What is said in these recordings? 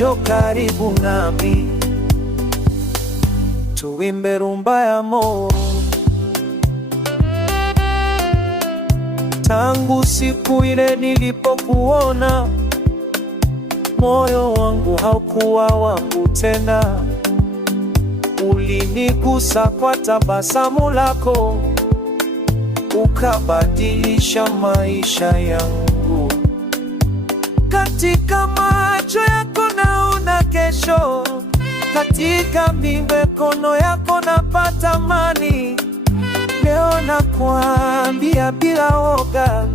njoo karibu nami, tuimbe rumba ya moyo. Tangu siku ile nilipokuona, moyo wangu haukuwa wangu tena. Ulinigusa kwa tabasamu lako, ukabadilisha maisha yangu. Katika macho yako naona kesho, katika mikono yako napata amani. Leo nakuambia bila woga,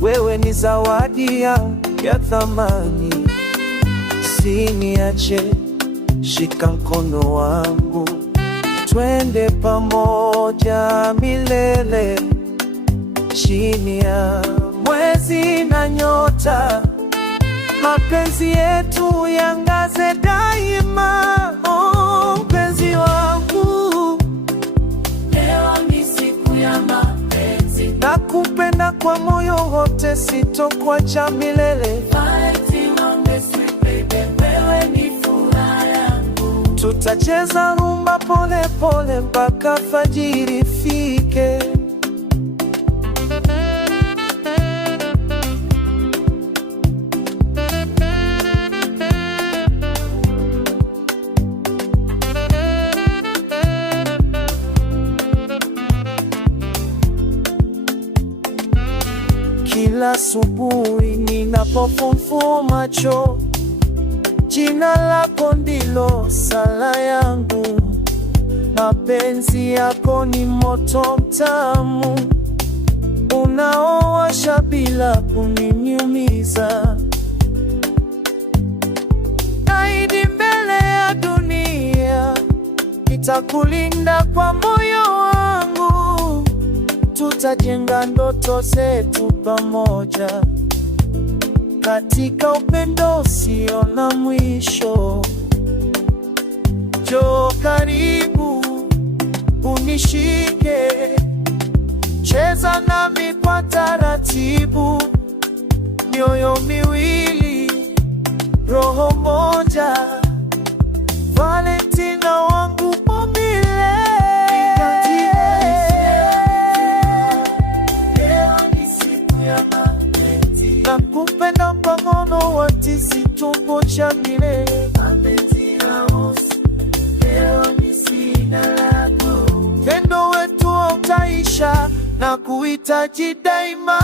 wewe ni zawadi ya thamani. Usiniache, shika mkono wangu, twende pamoja milele, chini ya mwezi na nyota, mapenzi yetu yangaze daima. Oh, mpenzi wangu, leo ni siku ya mapenzi. Nakupenda kwa moyo wote, sitokuacha milele. Tutacheza rumba pole pole mpaka fajiri ifike. Kila asubuhi ninapofungua macho, jina lako ndilo sala yangu. Mapenzi yako ni moto mtamu, unaowasha bila kuniumiza. Naahidi mbele ya dunia, nitakulinda kwa moyo wangu. Tutajenga ndoto zetu pamoja, katika upendo usio na mwisho. Njoo karibu unishike, cheza nami kwa taratibu. Mioyo miwili, roho moja, Valentina wangu pomile. Nakupenda mpamono watisi tumbo cha milele. Mapenzi yangu leo ni sina lako. Pendo wetu hautaisha na kuhitaji daima.